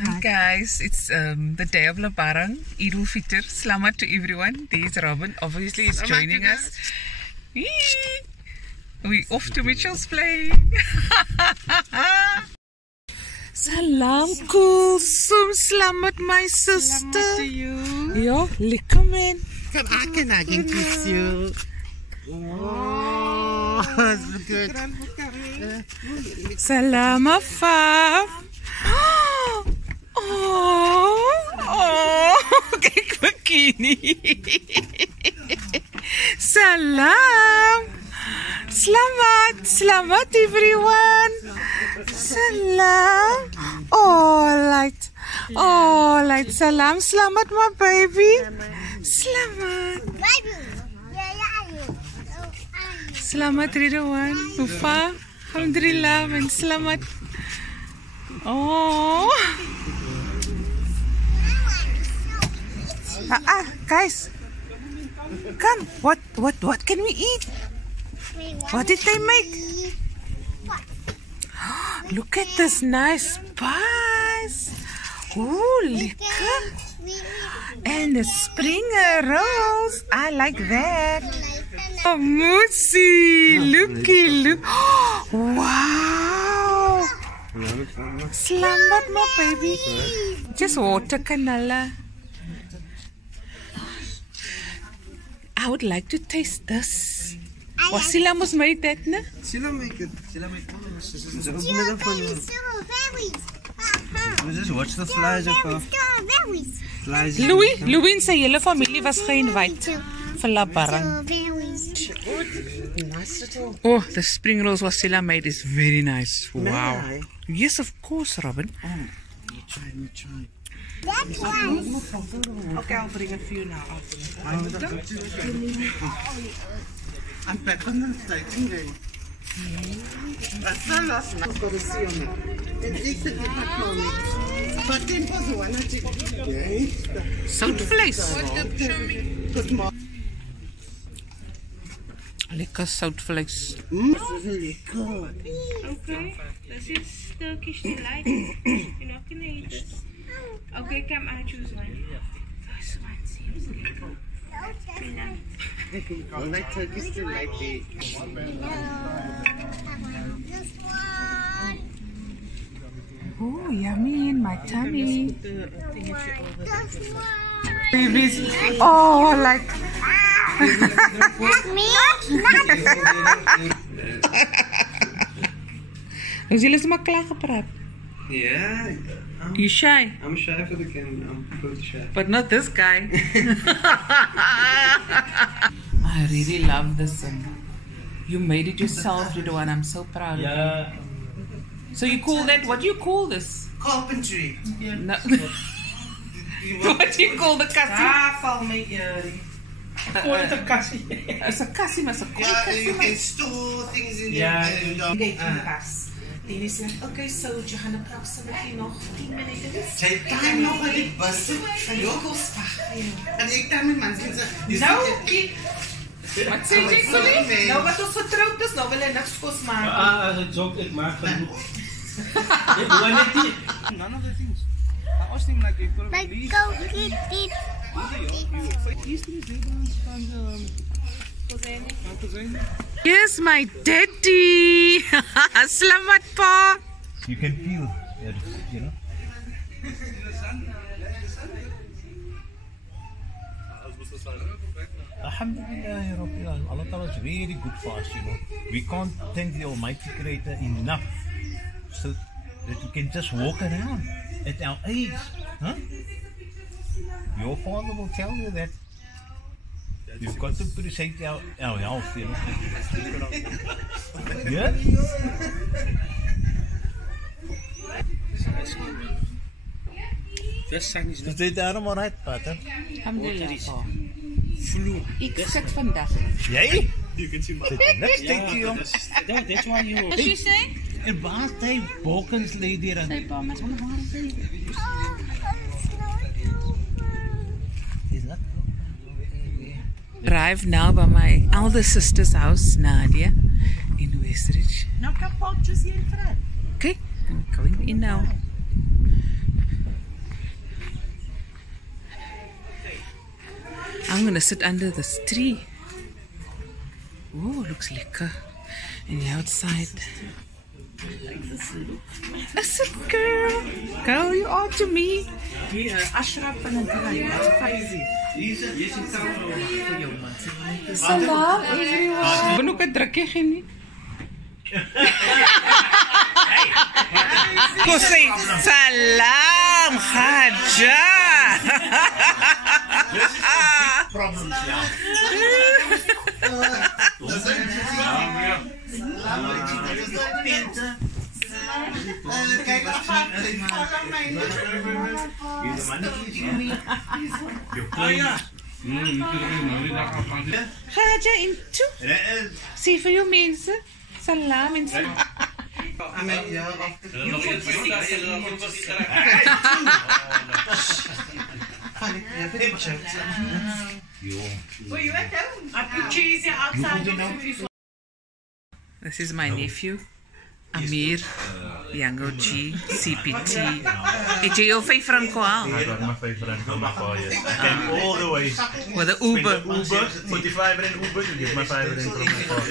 Hi guys, it's the day of Labarang, Idul Fitr. Selamat to everyone. There's Robin, obviously is joining us. We off to Mitchell's playing. Salam Kulsum, selamat my sister. Selamat to you. Ja, lekker man. Can I kiss you? Oh, that's good. Salama Fab. Oh, kijk bikini. Salam. Selamat everyone. Salam. Oh, light. Salam. Selamat my baby. Selamat. Selamat Ridwan. Ufa. Alhamdulillah man. Selamat. Oh. Guys. Come. What can we eat? What did they make? Look at this nice pies. Ooh, lekker. And the spring rolls. I like that. Oh, Moosey. Look. Wow. Selamat my baby. Just water canala. I would like to taste this. Sila must make that, ne? Sila make it. Just watch the flies of flies. Louis en sy hele familie was geïnvite vir Labarang. Oh, the spring rolls Wasila made is very nice. Wow. Yes, of course, Robin. You try. That one. Okay, I'll bring a few now. I'm back on the starting game. That's the last night. Got to see on it. It's a bit like mommy. But then was one I did. Soutvleis. Lekker soutvleis. This is lekker. Okay, this is Turkish delight. You're not gonna eat this. Okay, come, I choose one. First one seems good. I like Turkish delight. Oh, yummy in my tummy. Babies. Oh, like. Not me. Is jullie maar klaar gepraat? Yeah. You shy? I'm shy for the camera. I'm both shy. But not this guy. I really love this. You made it yourself, Ridwan. I'm so proud of you. So you call that, what do you call this? Carpentry. No. What do you call the kassie? Val my earring. Call it a kassie. It's a kassie, maar it's a You can store things in there. Then he's like, okay, so you're going to approximately nog 10 minutes. Sy time nog met die bus. En ek dan met mans sê, Wat sê jy so nie? Nou wat ons vertroud is, nou wil hy niks kos maak. Ek maak genoeg. None of the things. I asked him like, you could have released. Here's my daddy. Selamat pa. You can feel it, you know. Alhamdulillah, Allah Ta'ala is really good for us, you know. We can't thank the Almighty Creator enough so that we can just walk around at our age. Huh? Your father will tell you that. You've got to appreciate our health, you know. Yeah? The sun is Is dit daarom alright, Pater? Alhamdulillah. flu. Ek sit vandag. Jy? You can see my. Next day to you. That's why you. What she say? En waar sy balkens lê hier aan? Say, pa, mas wonder waar is hy? Is that? Arrived now by my elder sister's house, Nadia, in Westridge. No kapotjes hier in front. Okay, I'm going in now. I'm gonna sit under this tree. Oh, looks lekker. And the outside. That's it, girl. Girl, you are to me. Salam, everyone. Ben ook een drukje genie. Kosei, salam, Haja. Problems, yeah. Kijk apart. Haja into. See for you mensen. Salam in This is my nephew, Amir, Yango G, CPT. It's your favorite call. I got my favorite from my car, yes. I came all the way. With the Uber. Uber, 45 in Uber to get my favorite from my car.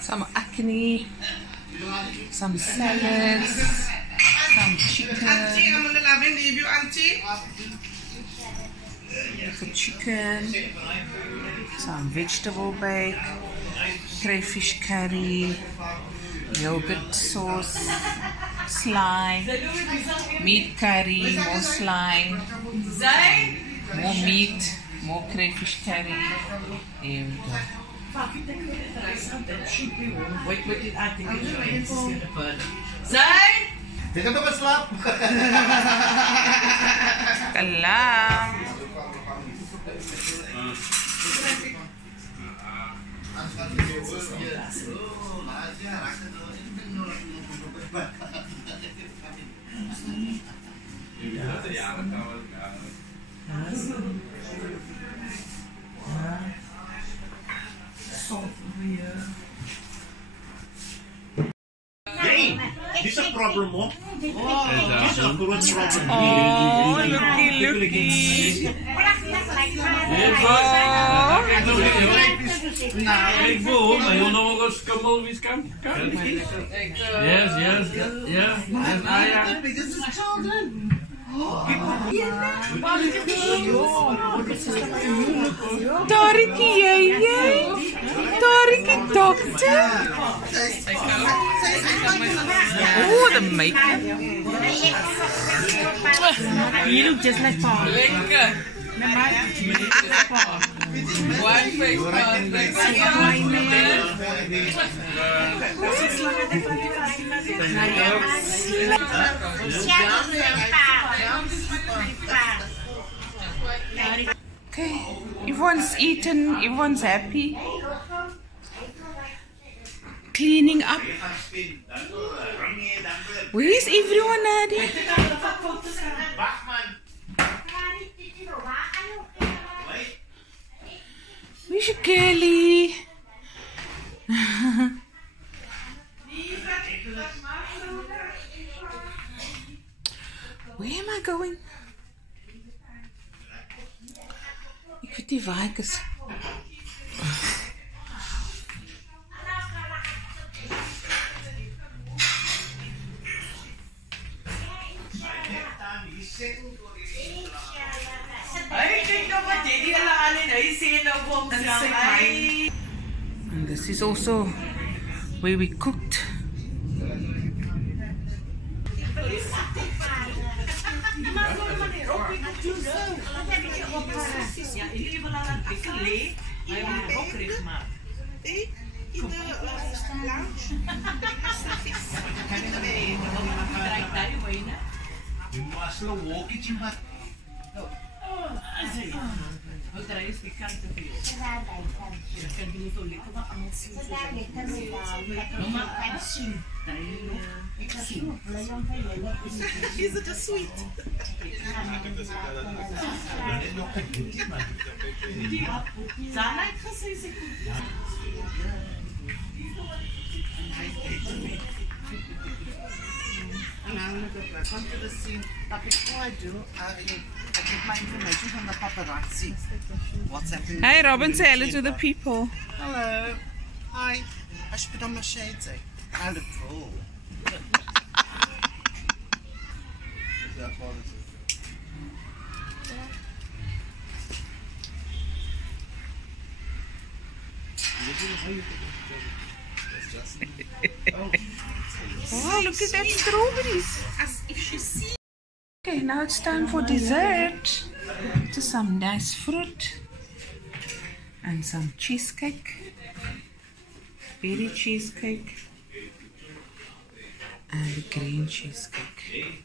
Some acne, some salads, some chicken. I'm gonna leave you, auntie. For chicken, some vegetable bake, crayfish curry, yogurt sauce, slime, meat curry, more slime, more meat, more crayfish curry. There we go. Take a look at slap. Salam. Hey, this is a problem, oh. This is a good problem. Oh, looky. Doriki, Doriki, doctor. Oh, the makeup. You look just like Paul. One face, one face. Okay, everyone's eaten, everyone's happy. Cleaning up. Where is everyone, Nadia? Where's your girlie? Where am I going? Ik weet niet waar ik is. And this is also where we cooked. Is it a sweet? look at that. Come to the scene. But before I do, I get my information from the paparazzi. What's happening? Hey, Robin, say hello to the Geneva. people. Hello. Hi. I should put on my shades, eh? I look cool. Oh, look at that strawberries. As if she sees. Okay, now it's time for dessert. Just some nice fruit and some cheesecake, berry cheesecake, and green cheesecake.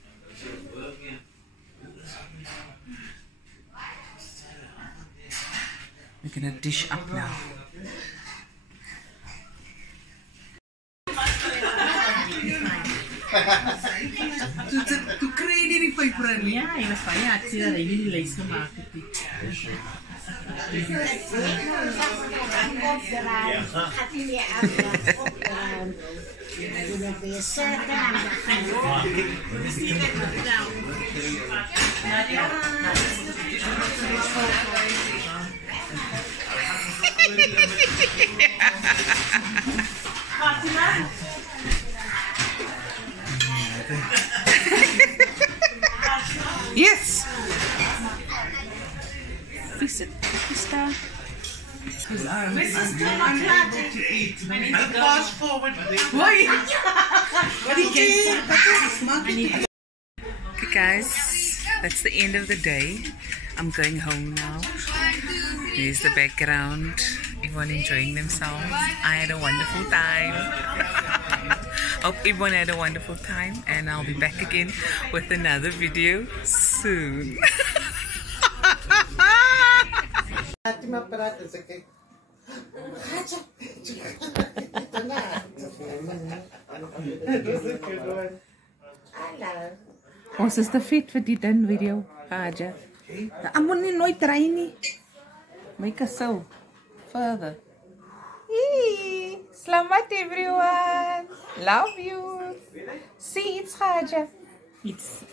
We're gonna dish up now. Tu credi che fai per me? Ja, en Spanjaard dat jullie die lees gemaakt. Yes. Visit Pakistan. Fast forward. Okay guys, that's the end of the day. I'm going home now. Here's the background. Everyone enjoying themselves. I had a wonderful time. Hope everyone had a wonderful time, and I'll be back again with another video soon. Ons is te fit vir die dan video, Haja. Ek moet nie nooit ry nie. Make us so further. Hey, selamat everyone. Love you. See, it's Haja. Iets.